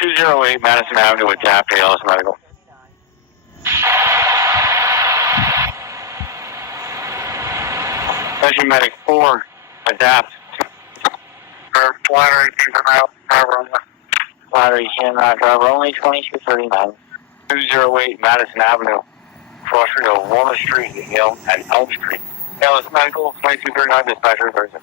208 Madison Avenue with Adapt ALS Medical. Station Medic 4, Adapt. Flattery, Flattery, driver only 2239. 208 Madison Avenue. Crossing of Walnut Street and Elm Street. ALS Medical, 2239, dispatcher, Thursday.